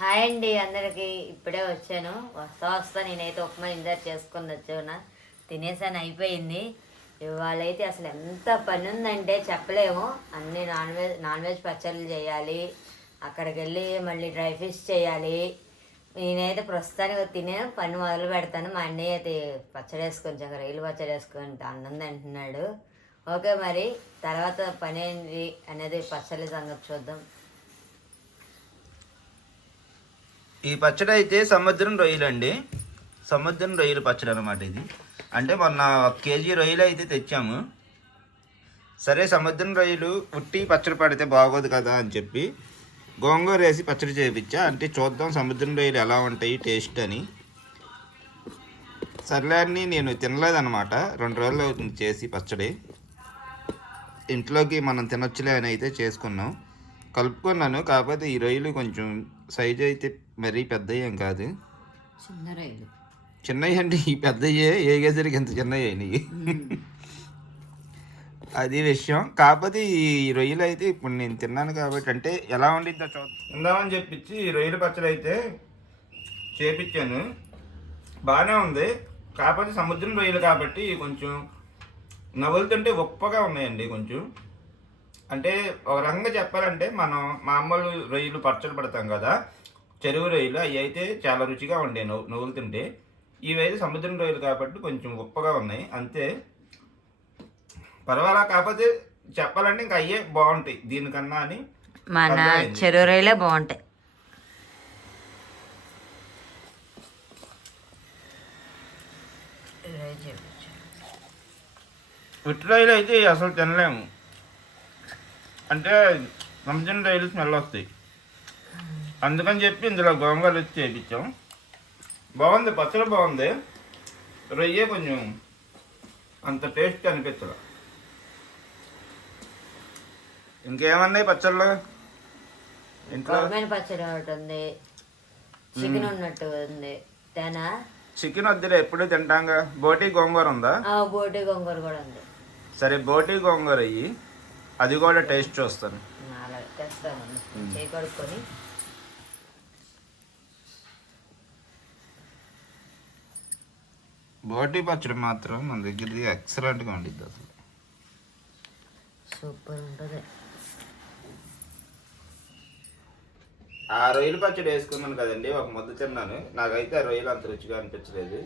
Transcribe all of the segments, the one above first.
Hi అండి అందరికీ. ఇప్పుడే వచ్చాను. వస్తా వస్తా నేనైతే ఉప్మా ఇంజర్ చేసుకుని వచ్చాను తినేసాను అయిపోయింది. ఇవాళైతే అసలు ఎంత పని ఉందంటే చెప్పలేము. అన్ని నాన్ వెజ్ నాన్ వెజ్ పచ్చళ్ళు చేయాలి. అక్కడికి వెళ్ళి మళ్ళీ డ్రై ఫిష్ చేయాలి. నేనైతే ప్రస్తుతానికి తినే పని మొదలు పెడతాను. మా అన్నయ్య అయితే పచ్చడి వేసుకొని రైలు పచ్చడి వేసుకొని అన్నం అంటున్నాడు. ఓకే మరి తర్వాత పని ఏంటి అనేది పచ్చళ్ళు సంగతి చూద్దాం. ఈ పచ్చడి అయితే సముద్రం రొయ్యలు అండి సముద్రం రొయ్యలు పచ్చడి అనమాట ఇది. అంటే మొన్న ఒక కేజీ రొయ్యలు అయితే తెచ్చాము. సరే సముద్రం రొయ్యలు ఉట్టి పచ్చడి పడితే బాగోదు కదా అని చెప్పి గోంగూర వేసి పచ్చడి చేయించా అంటే చూద్దాం సముద్రం రొయ్యలు ఎలా ఉంటాయి టేస్ట్ అని. సర్లేని నేను తినలేదన్నమాట. రెండు రోజులు అవుతుంది చేసి పచ్చడి. ఇంట్లోకి మనం తినొచ్చులే అని అయితే చేసుకున్నాం. కలుపుకున్నాను. కాకపోతే ఈ రొయ్యలు కొంచెం సైజ్ అయితే మరీ పెద్ద ఏం కాదు. చిన్న రైలు చిన్నవి అంటే ఈ పెద్దయ్యే ఏ గేసరికి ఇంత అది విషయం. కాకపోతే ఈ రొయ్యలు అయితే ఇప్పుడు నేను తిన్నాను కాబట్టి అంటే ఎలా ఉండిద్దో చూద్దాం తిందామని చెప్పించి ఈ రొయ్యల పచ్చడి అయితే చేపించాను బాగానే ఉంది. కాకపోతే సముద్రం రొయ్యలు కాబట్టి కొంచెం నవ్వులుతుంటే ఉప్పగా ఉన్నాయండి కొంచెం. అంటే ఒక రకంగా చెప్పాలంటే మనం మామూలు రొయ్యలు పచ్చడి పడతాం కదా చెరువు రొయ్యలు అవి అయితే చాలా రుచిగా ఉండే నవ్వు నవ్వులుతుంటే ఇవైతే సముద్రం రొయ్యలు కాబట్టి కొంచెం ఉప్పగా ఉన్నాయి. అంతే. పర్వాలా? కాకపోతే చెప్పాలంటే ఇంకా అయ్యే బాగుంటాయి. దీనికన్నా అని మన. చెరువు రైలే బాగుంటాయి. ఉట్టి రొయ్యలు అయితే అసలు తినలేము. అంటే సముద్రం రొయ్యలు స్మెల్ వస్తాయి. అందుకని చెప్పి ఇందులో గోంగూర వచ్చి చేయించాం బాగుంది పచ్చడి బాగుంది. రొయ్య కొంచెం అంత టేస్ట్ అనిపించదు. ఇంకేమన్నాయి పచ్చళ్ళు? ఇంట్లో? పచ్చడి ఒకటి ఉంది. చికెన్ ఉన్నట్టు ఉంది. తేనా చికెన్ వద్దులే ఎప్పుడు తింటాంగా. బోటి గోంగూర ఉందా? బోటి గోంగూర కూడా ఉంది. సరే బోటి గోంగూర అయ్యి అది కూడా టేస్ట్ చూస్తాను. అలా తెస్తాను బోటి పచ్చడి మాత్రం మన దగ్గరది ఎక్సలెంట్గా ఉండిద్ది అసలు. సూపర్ ఉంటుంది. ఆ రొయ్యల పచ్చడి వేసుకున్నాను కదండి ఒక ముద్ద తిన్నాను. నాకైతే ఆ రొయ్యలు అంత రుచిగా అనిపించలేదు.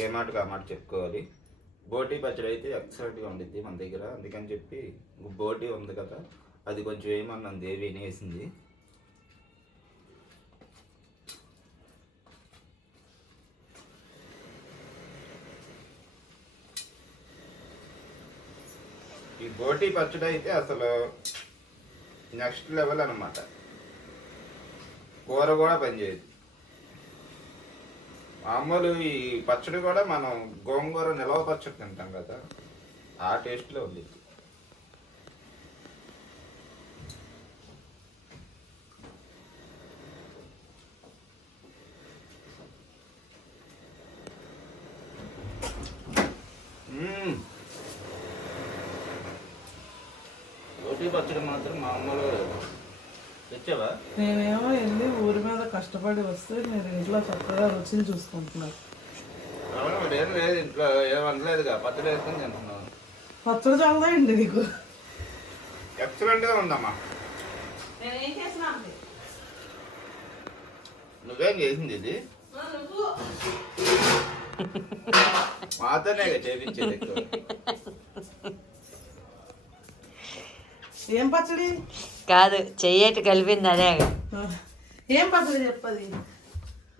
ఏ మాటకు ఆ మాట చెప్పుకోవాలి? బోటి పచ్చడి అయితే ఎక్సలెంట్గా ఉండిద్ది మన దగ్గర. అందుకని చెప్పి బోటి ఉంది కదా అది కొంచెం ఏమన్నా దేవి వినేసింది. ఈ బోటి పచ్చడి అయితే అసలు నెక్స్ట్ లెవెల్ అనమాట కూర కూడా పనిచేయదు మామూలు ఈ పచ్చడి కూడా మనం గోంగూర నిలవ పచ్చడి తింటాం కదా ఆ టేస్ట్లో ఉంది. రోటీ పచ్చడి మాత్రం మామూలు నేనేమో వెళ్ళి ఊరి మీద కష్టపడి వస్తే మీరు ఇంట్లో చక్కగా రుచిని చూసుకుంటున్నారు. అవును మరి ఏం లేదు ఇంట్లో ఏం అనలేదుగా. పచ్చడి పచ్చడి చల్లదండి నీకు. ఎక్సలెంట్గా ఉందమ్మా. నువ్వేం చేసింది ఇది? మాతోనే చేపించేది ఏం పచ్చడి? కాదు చెయ్యటి కలిపింది అదే ఏం పచ్చడి చెప్పది?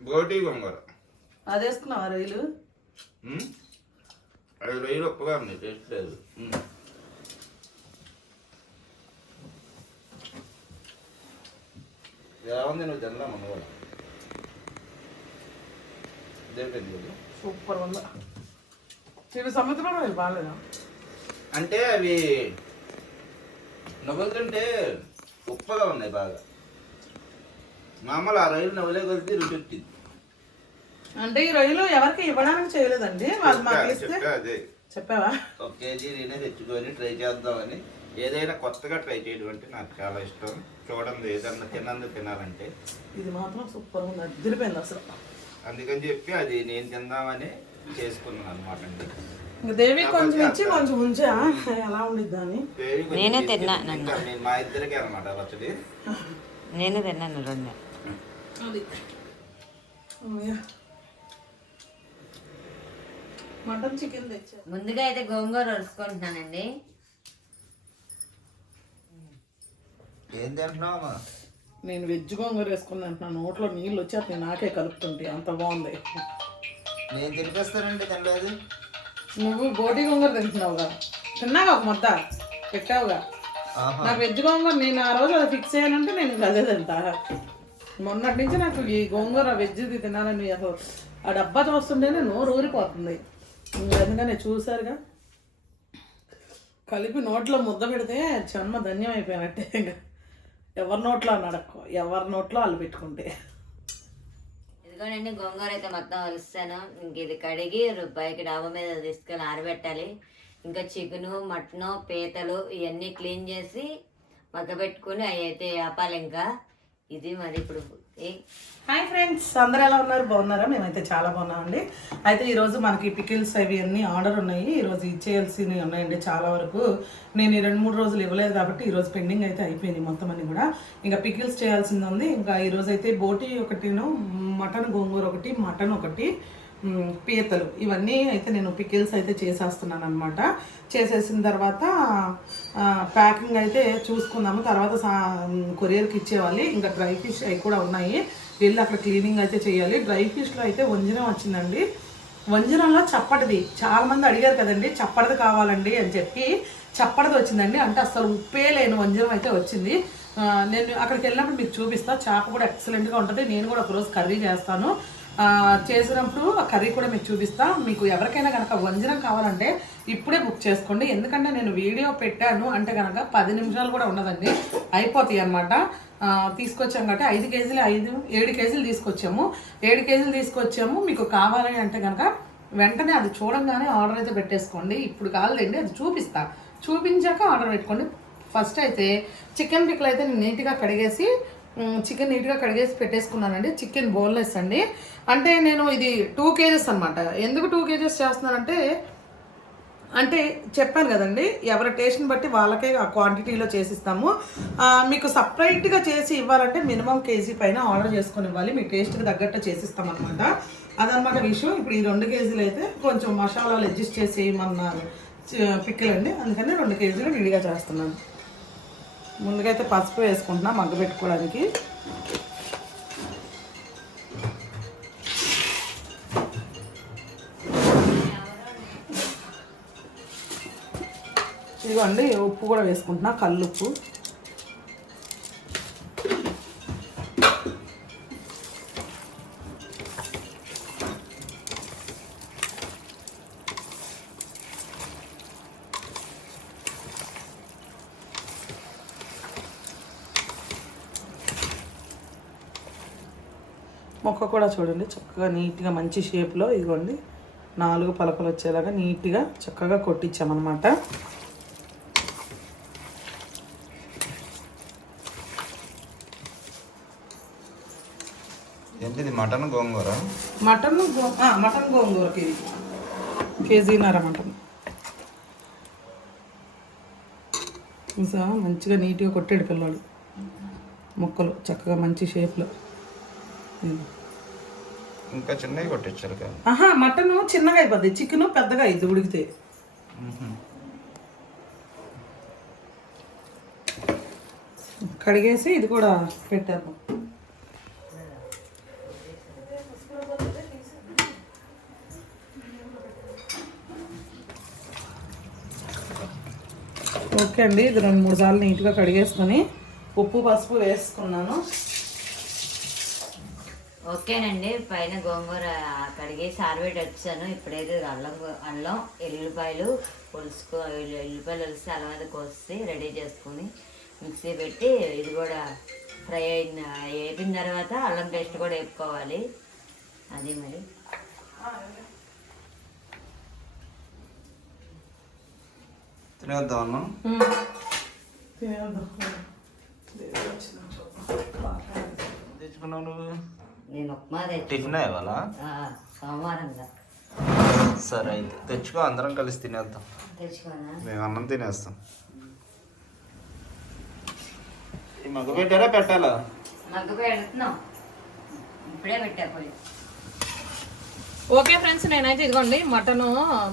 బోటి గోంగూర. అది వేసుకున్నావా రైలు ఉమ్? అది రొయ్యలు ఉప్పుగా ఉంది టేస్ట్ లేదు. ఉంది నువ్వు తినలా మన కూడా ఇదేంటండి ఇది? సూపర్ ఉందా. ఇది సముద్రం రైలు బాగాలేదా? అంటే అవి నవ్వులుతుంటే ఉప్పగా ఉన్నాయి బాగా. మామూలు ఆ రైలు నవ్వులే కొలితే రుచి వచ్చింది. అంటే ఈ రొయ్యలు ఎవరికి ఇవ్వడానికి చేయలేదండి? వాళ్ళు మాకు చెప్పా- ఇస్తే చెప్పా అదే. చెప్పావా? ఒక కేజీ నేనే తెచ్చుకొని ట్రై చేద్దామని ఏదైనా కొత్తగా ట్రై చేయడం అంటే నాకు చాలా ఇష్టం. చూడండి ఏదన్నా తిన్నందుకు తినాలంటే. ఇది మాత్రం సూపర్ ఉంది అదిరిపోయింది అసలు. అందుకని చెప్పి అది నేను తిందామని చేసుకున్నాను అనమాట అండి. దేవి కొంచెం ఇచ్చి కొంచెం ఉంచా ఎలా ఉండిద్దా అని వేడి కొంచెం నేనే తీసుకెళ్ళి తిన్నా ఇంకా నేను మా ఇద్దరికి అనమాట పచ్చడి. నేను తిన్నాను రెండు. అది. మటన్ చికెన్ తెచ్చా ముందుగా అయితే గోంగూర వరుసుకుంటున్నానండి ఏం తింటున్నావా నేను వెజ్ గోంగూర వేసుకుని తింటున్నా నోట్లో నీళ్ళు వచ్చేస్తాయి నాకే కలుపుతుంటే అంత బాగుంది. నేను తినిపిస్తానండి తినలేదు. నువ్వు బోటి గోంగూర తింటున్నావుగా తిన్నాగా ఒక ముద్ద పెట్టావుగా. నాకు వెజ్ గోంగూర నేను ఆ రోజు అది ఫిక్స్ అయ్యానంటే నేను అదే తింటా మొన్నటి నుంచి నాకు ఈ గోంగూర వెజ్ది తినాలని అసలు ఆ డబ్బా చూస్తుంటేనే నోరు ఊరిపోతుంది. అందుకనే చూసారుగా కలిపి నోట్లో ముద్ద పెడితే జన్మ ధన్యం అయిపోయినట్టే ఇంకా. ఎవరి నోట్లో నడక్కు ఎవరి నోట్లో వాళ్ళు పెట్టుకుంటే. ఇదిగోనండి గోంగూర అయితే మొత్తం వలుస్తాను ఇంక ఇది కడిగి రూపాయికి డాబా మీద తీసుకెళ్ళి ఆరబెట్టాలి. ఇంకా చికెను మటను పీతలు ఇవన్నీ క్లీన్ చేసి మగ్గ పెట్టుకుని అవి అయితే ఆపాలి ఇంకా. ఇది మరి ఇప్పుడు హాయ్ ఫ్రెండ్స్ అందరూ ఎలా ఉన్నారు? బాగున్నారా? మేమైతే చాలా బాగున్నామండి. అయితే ఈరోజు మనకి పికిల్స్ అవి అన్నీ ఆర్డర్ ఉన్నాయి. ఈరోజు ఇచ్చేయాల్సినవి ఉన్నాయండి చాలా వరకు. నేను ఈ రెండు మూడు రోజులు ఇవ్వలేదు కాబట్టి ఈరోజు పెండింగ్ అయితే అయిపోయింది మొత్తం అన్ని కూడా. ఇంకా పికిల్స్ చేయాల్సింది ఉంది. ఇంకా ఈరోజు అయితే బోటి ఒకటిను మటన్ గోంగూర ఒకటి మటన్ ఒకటి పీతలు. ఇవన్నీ అయితే నేను పికిల్స్ అయితే చేసేస్తున్నాను అనమాట చేసేసిన తర్వాత ప్యాకింగ్ అయితే చూసుకుందాము. తర్వాత సా కొరియర్కి ఇచ్చేవాలి. ఇంకా డ్రై ఫిష్ అవి కూడా ఉన్నాయి. వెళ్ళి అక్కడ క్లీనింగ్ అయితే చేయాలి. డ్రై ఫిష్లో అయితే వంజనం వచ్చిందండి. వంజనంలో చప్పటిది. చాలా మంది అడిగారు కదండి చప్పటిది కావాలండి అని చెప్పి చప్పటిది వచ్చిందండి. అంటే అసలు ఉప్పే లేని వంజనం అయితే వచ్చింది. నేను అక్కడికి వెళ్ళినప్పుడు మీకు చూపిస్తా. చేప కూడా ఎక్సలెంట్గా ఉంటుంది. నేను కూడా ఒకరోజు కర్రీ చేస్తాను. చేసినప్పుడు ఆ కర్రీ కూడా మీకు చూపిస్తా. మీకు ఎవరికైనా కనుక వంజనం కావాలంటే ఇప్పుడే బుక్ చేసుకోండి. ఎందుకంటే నేను వీడియో పెట్టాను అంటే కనుక పది నిమిషాలు కూడా ఉండదండి. అయిపోతాయి అనమాట తీసుకొచ్చాం కాబట్టి ఐదు కేజీలు ఐదు ఏడు కేజీలు తీసుకొచ్చాము. ఏడు కేజీలు తీసుకొచ్చాము. మీకు కావాలని అంటే కనుక వెంటనే అది చూడంగానే ఆర్డర్ అయితే పెట్టేసుకోండి. ఇప్పుడు కాలేదండి అది చూపిస్తా. చూపించాక ఆర్డర్ పెట్టుకోండి. ఫస్ట్ అయితే చికెన్ పిక్కలు అయితే నేను నీట్గా కడిగేసి చికెన్ నీట్గా కడిగేసి పెట్టేసుకున్నానండి. చికెన్ బోన్లెస్ అండి. అంటే నేను ఇది టూ కేజెస్ అనమాట ఎందుకు టూ కేజెస్ చేస్తున్నానంటే అంటే చెప్పాను కదండి ఎవరి టేస్ట్ని బట్టి వాళ్ళకే ఆ క్వాంటిటీలో చేసిస్తాము. మీకు సపరేట్గా చేసి ఇవ్వాలంటే మినిమం కేజీ పైన ఆర్డర్ చేసుకొని ఇవ్వాలి. మీ టేస్ట్కి తగ్గట్టు చేసిస్తాం అనమాట అదనమాట విషయం. ఇప్పుడు ఈ రెండు కేజీలు అయితే కొంచెం మసాలాలు అడ్జస్ట్ చేసి మన పిక్కలండి. అందుకని రెండు కేజీలు విడిగా చేస్తున్నాను. ముందుగా అయితే పసుపు వేసుకుంటున్నా మగ్గ పెట్టుకోవడానికి. ఇదిగోండి ఉప్పు కూడా వేసుకుంటున్నా కల్లుప్పు. మొక్క కూడా చూడండి చక్కగా నీట్గా మంచి షేప్లో ఇదిగోండి నాలుగు పలకలు వచ్చేలాగా నీట్గా చక్కగా కొట్టించామన్నమాట. ఏంటిది మటన్ గోంగూర? మటన్ మటన్ గోంగూర కేజీ. కేజీన్నర మటన్. చూసా మంచిగా నీట్గా కొట్టాడు పిల్లాడు. మొక్కలు చక్కగా మంచి షేప్లో. ఇంకా చిన్నవి కొట్టించారు కదా ఆహా మటన్ చిన్నగా అయిపోద్ది. చికెన్ పెద్దగా అయింది ఉడికితే. కడిగేసి ఇది కూడా పెట్టాము ఓకే అండి ఇది రెండు మూడు సార్లు నీట్గా కడిగేసుకొని ఉప్పు పసుపు వేసుకున్నాను. ఓకేనండి. పైన గోంగూర కడిగేసి ఆరబెట్టి వచ్చాను ఇప్పుడైతే అల్లం అల్లం ఎల్లుల్లిపాయలు పులుసుకో ఎల్లుల్లిపాయలు కలిసి అల్లం మీద కోసి రెడీ చేసుకుని మిక్సీ పెట్టి ఇది కూడా ఫ్రై అయిన వేపిన తర్వాత అల్లం పేస్ట్ కూడా వేపుకోవాలి. అది మరి. తినేద్దాం తినేద్దాం. తెచ్చుకున్నావు నువ్వు? నేను ఉప్మా టిఫిన్ సోమవారంగా సరే అయితే తెచ్చుకో అందరం కలిసి తినేద్దాం. తెచ్చుకోనా? మేము అన్నం తినేస్తాం. ఈ మగ పెట్టారా పెట్టాలా? మగ్గ పెడుతున్నాం. ఇప్పుడే పెట్టా పొడి. ఓకే ఫ్రెండ్స్ నేనైతే ఇదిగోండి మటన్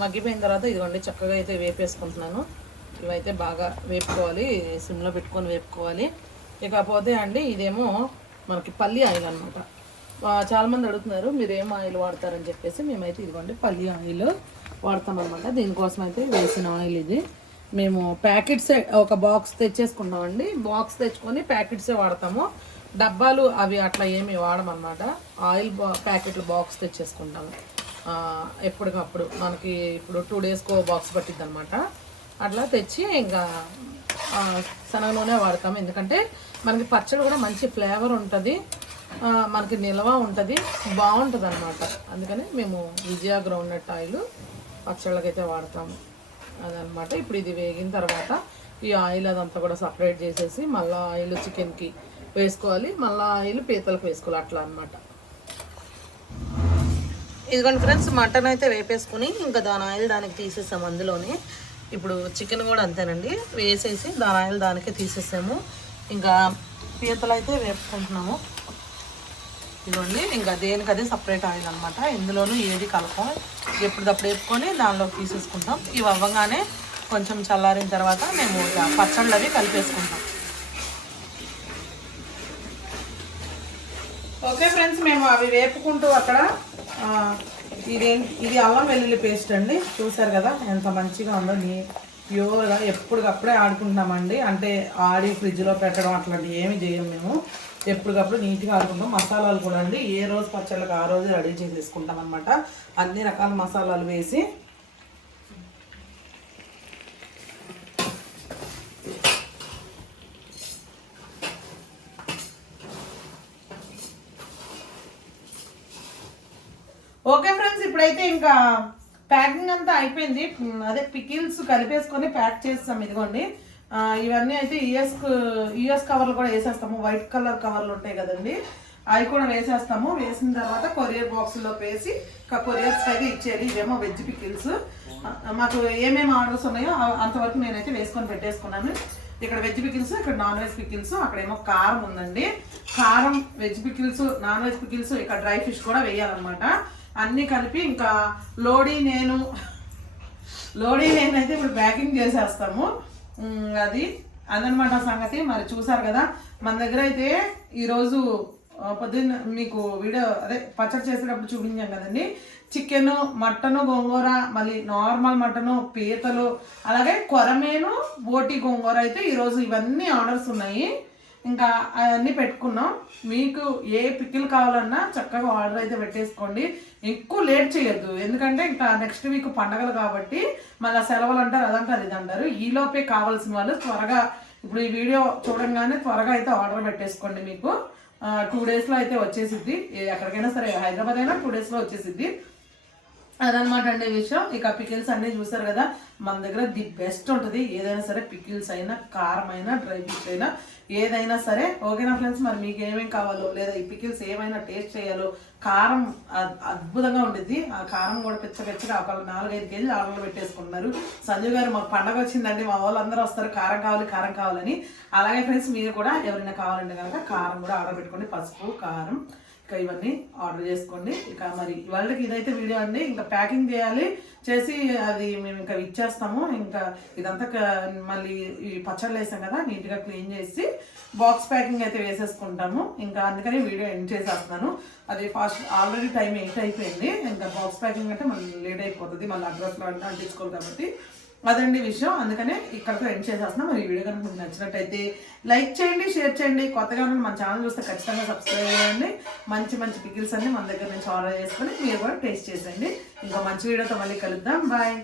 మగ్గిపోయిన తర్వాత ఇదిగోండి చక్కగా అయితే వేపేసుకుంటున్నాను. ఇవైతే బాగా వేపుకోవాలి సిమ్లో పెట్టుకొని వేపుకోవాలి. ఇకపోతే అండి ఇదేమో మనకి పల్లి ఆయిల్ అనమాట చాలామంది అడుగుతున్నారు మీరు ఏం ఆయిల్ వాడతారని చెప్పేసి మేమైతే ఇదిగోండి పల్లి ఆయిల్ వాడతాం అనమాట దీనికోసం అయితే వేసిన ఆయిల్ ఇది. మేము ప్యాకెట్స్ ఒక బాక్స్ తెచ్చేసుకున్నామండి బాక్స్ తెచ్చుకొని ప్యాకెట్సే వాడతాము. డబ్బాలు అవి అట్లా ఏమి వాడమన్నమాట. ఆయిల్ బా ప్యాకెట్లు బాక్స్ తెచ్చేసుకుంటాము. ఎప్పటికప్పుడు మనకి ఇప్పుడు టూ డేస్కో బాక్స్ పట్టిద్ది అనమాట అట్లా తెచ్చి ఇంకా శనగ నూనె వాడతాము. ఎందుకంటే మనకి పచ్చడి కూడా మంచి ఫ్లేవర్ ఉంటుంది. మనకి నిల్వ ఉంటుంది బాగుంటుంది అనమాట అందుకని మేము విజయ గ్రౌండ్నట్ ఆయిల్ పచ్చళ్ళకైతే వాడతాము. అదనమాట ఇప్పుడు ఇది వేగిన తర్వాత ఈ ఆయిల్ అదంతా కూడా సపరేట్ చేసేసి మళ్ళీ ఆయిల్ చికెన్కి వేసుకోవాలి. మళ్ళీ ఆయిల్ పీతలకు వేసుకోవాలి. అట్లా అనమాట ఇదిగోండి ఫ్రెండ్స్ మటన్ అయితే వేపేసుకుని ఇంకా దాని ఆయిల్ దానికి తీసేసాము అందులోనే. ఇప్పుడు చికెన్ కూడా అంతేనండి. వేసేసి దాని ఆయిల్ దానికే తీసేసాము. ఇంకా పీతలు అయితే వేపుకుంటున్నాము. ఇదిగోండి ఇంకా దేనికదే సపరేట్ ఆయిల్ అనమాట ఇందులోనూ ఏది కలపం ఎప్పటిదప్పుడు వేపుకొని దానిలో తీసేసుకుంటాం. ఇవి అవ్వగానే కొంచెం చల్లారిన తర్వాత మేము పచ్చళ్ళు అవి కలిపేసుకుంటాం. ఓకే ఫ్రెండ్స్ మేము అవి వేపుకుంటూ అక్కడ ఇది ఇదేం ఇది అల్లం వెల్లుల్లి పేస్ట్ అండి. చూసారు కదా ఎంత మంచిగా ఉందో నీ ప్యూర్గా ఎప్పటికప్పుడే ఆడుకుంటున్నామండి. అంటే ఆడి ఫ్రిడ్జ్లో పెట్టడం అట్లాంటివి ఏమి చేయం మేము. ఎప్పటికప్పుడు నీట్గా ఆడుకుంటాం మసాలాలు కూడా అండి. ఏ రోజు పచ్చళ్ళకి ఆ రోజు రెడీ చేసేసుకుంటాం అనమాట అన్ని రకాల మసాలాలు వేసి ఓకే ఫ్రెండ్స్ ఇప్పుడైతే ఇంకా ప్యాకింగ్ అంతా అయిపోయింది. అదే పికిల్స్ కలిపేసుకొని ప్యాక్ చేస్తాం ఇదిగోండి. ఇవన్నీ అయితే యుఎస్ యుఎస్ కవర్లు కూడా వేసేస్తాము. వైట్ కలర్ కవర్లు ఉంటాయి కదండి. అవి కూడా వేసేస్తాము. వేసిన తర్వాత కొరియర్ బాక్స్లో వేసి కొరియర్స్ అయితే ఇచ్చేది. ఇవేమో వెజ్ పికిల్స్ మాకు ఏమేమి ఆర్డర్స్ ఉన్నాయో అంతవరకు నేనైతే వేసుకొని పెట్టేసుకున్నాను. ఇక్కడ వెజ్ పికిల్స్ ఇక్కడ నాన్ వెజ్ పికిల్స్ అక్కడేమో కారం ఉందండి. కారం veg pickles non veg pickles ఇక్కడ డ్రై ఫిష్ కూడా వేయాలన్నమాట. అన్నీ కలిపి ఇంకా లోడీ నేను లోడీ నేనైతే ఇప్పుడు ప్యాకింగ్ చేసేస్తాము. అది అదనమాట సంగతి. మరి చూసారు కదా మన దగ్గర అయితే ఈరోజు పొద్దున్న మీకు వీడియో అదే పచ్చడి చేసేటప్పుడు చూపించాం కదండి. చికెన్ మటను గోంగూర మళ్ళీ నార్మల్ మటను పీతలు అలాగే కొరమేను బోటి గోంగూర అయితే ఈరోజు ఇవన్నీ ఆర్డర్స్ ఉన్నాయి. ఇంకా అవన్నీ పెట్టుకున్నాం. మీకు ఏ పికిల్ కావాలన్నా చక్కగా ఆర్డర్ అయితే పెట్టేసుకోండి. ఎక్కువ లేట్ చేయొద్దు. ఎందుకంటే ఇంకా నెక్స్ట్ వీక్ పండగలు కాబట్టి మళ్ళీ సెలవులు అంటారు అదంటారు ఇది అంటారు ఈలోపే కావాల్సిన వాళ్ళు త్వరగా ఇప్పుడు ఈ వీడియో చూడంగానే త్వరగా అయితే ఆర్డర్ పెట్టేసుకోండి మీకు. టూ డేస్లో అయితే వచ్చేసిద్ది. ఎక్కడికైనా సరే హైదరాబాద్ అయినా టూ డేస్లో వచ్చేసిద్ది. అదనమాట అండి విషయం. ఇక పికిల్స్ అన్నీ చూసారు కదా మన దగ్గర ది బెస్ట్ ఉంటుంది. ఏదైనా సరే పికిల్స్ అయినా కారం అయినా డ్రై ఫ్రూట్స్ అయినా ఏదైనా సరే ఓకేనా ఫ్రెండ్స్? మరి మీకు ఏమేమి కావాలో లేదా ఈ పికిల్స్ ఏమైనా టేస్ట్ చేయాలో కారం అద్- అద్భుతంగా ఉండిద్ది. ఆ కారం కూడా పెచ్చ పెచ్చగా ఒక నాలుగైదు కేజీలు ఆర్డర్లు పెట్టేసుకున్నారు సంజయ్ గారు మాకు పండగ వచ్చిందండి మా వాళ్ళు అందరూ వస్తారు కారం కావాలి కారం కావాలని. అలాగే ఫ్రెండ్స్ మీరు కూడా ఎవరైనా కావాలంటే కనుక కారం కూడా ఆర్డర్ పెట్టుకోండి. పసుపు కారం ఇక ఇవన్నీ ఆర్డర్ చేసుకోండి. ఇక మరి వాళ్ళకి ఇదైతే వీడియో అండి. ఇంకా ప్యాకింగ్ చేయాలి. చేసి అది మేము ఇంకా ఇచ్చేస్తాము ఇంకా ఇదంతా మళ్ళీ ఈ పచ్చళ్ళు వేసాం కదా నీట్గా క్లీన్ చేసి బాక్స్ ప్యాకింగ్ అయితే వేసేసుకుంటాము. ఇంకా అందుకని వీడియో ఎండ్ చేసేస్తున్నాను. అది ఫాస్ట్ ఆల్రెడీ టైం ఎయిట్ అయిపోయింది. ఇంకా బాక్స్ ప్యాకింగ్ అంటే మళ్ళీ లేట్ అయిపోతుంది. మళ్ళీ అడ్రస్లో అంటే అంటించుకోవాలి కాబట్టి. అదండి విషయం. అందుకనే ఇక్కడతో ఎండ్ చేసేస్తున్నాం. మరి ఈ వీడియో కనుక మీకు నచ్చినట్టయితే లైక్ చేయండి షేర్ చేయండి. కొత్తగా ఉన్న మన ఛానల్ చూస్తే ఖచ్చితంగా సబ్స్క్రైబ్ చేయండి. మంచి మంచి పిగిల్స్ అన్ని మన దగ్గర నుంచి ఆర్డర్ చేసుకొని మీరు కూడా టేస్ట్ చేసేయండి. ఇంకా మంచి వీడియోతో మళ్ళీ కలుద్దాం. బాయ్